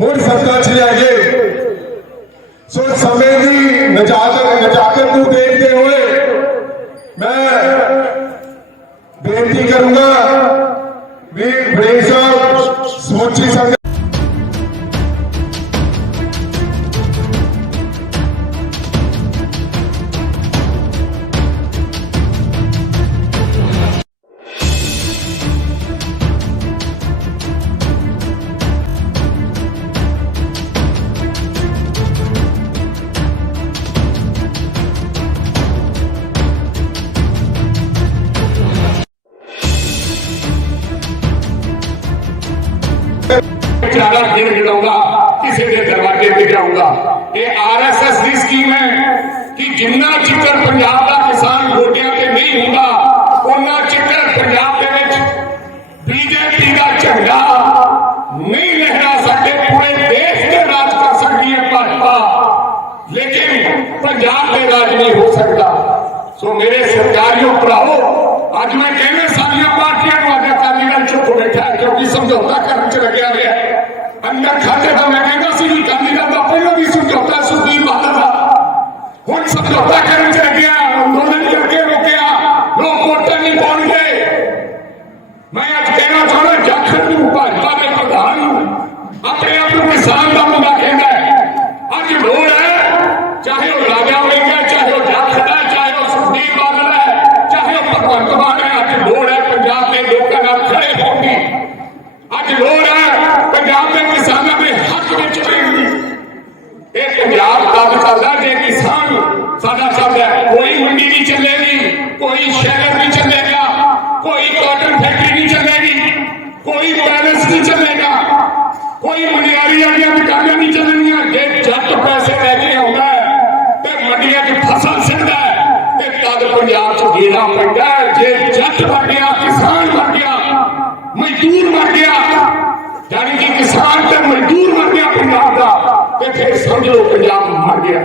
مول سرکار چلے آئیے سو سمیدی نجاکت نجاکت کو دیکھتے ہوئے میں بینتی کروں گا بھی بڑے صاحب سوچی سنگا بیچارہ گر گڑوں گا کسی کے دروازے پہ جاؤں گا یہ آر ایس ایس کی سکیم ہے کہ جنہ چکر پنجاب کا کسان گوٹیاں پہ نہیں ہوگا انہ چکر پنجاب کے وچ بی جے پی کا جھنڈا نہیں لہرا سکتے، پورے دیش کے راج کر سکتی ہے بھاجپا لیکن پنجاب کے راج نہیں ہو سکتا۔ سو میرے سرکاریوں پراؤ آج میں کہنے ساری پارٹیاں اگے اکالی دل چپ بیٹھا ہے، کیونکہ سمجھوتا کرنے چ لگیا گیا ਅੰਦਰ ਖਾਤੇ ਤਾਂ ਮੈਂ ਕਹਿੰਦਾ ਸੀ ਕਿ ਅਕਾਲੀ ਦਲ ਦਾ ਪਹਿਲਾਂ ਵੀ ਸਮਝੌਤਾ ਸੁਖਬੀਰ ਬਾਦਲ ਦਾ ਹੁਣ ਸਮਝੌਤਾ ਕਰਨ ਚ ਲੱਗਿਆ ਅੰਦੋਲਨ ਕਰਕੇ ਰੋਕਿਆ ਲੋਕ ਵੋਟਾਂ ਨਹੀਂ ਪਾਉਣਗੇ ਮੈਂ ਅੱਜ ਕਹਿਣਾ ਚਾਹੁੰਦਾ ਜਾਖੜ ਨੂੰ ਭਾਜਪਾ ਦੇ ਪ੍ਰਧਾਨ ਨੂੰ ਆਪਣੇ ਆਪ ਨੂੰ ਕਿਸਾਨ ਦਾ پنجاب کام کرتا جی کسان سارا ہے۔ کوئی منڈی نہیں چلے گی، کوئی شہر نہیں چلے گا، کوئی کاٹن فیکٹری نہیں چلے گی، کوئی پیلس نہیں چلے گا، کوئی والی دکانیں نہیں چلیں گیا جی پیسے لے کے آتا ہے تو منڈیا کی فصل ہے تو پنجاب گیڑا پڑتا ہے۔ جی جت مر گیا، کسان مر گیا، مزدور بن گیا۔ یعنی کہ کسان تو مزدور مر گیا پنجاب کا جو پنجاب مار گیا۔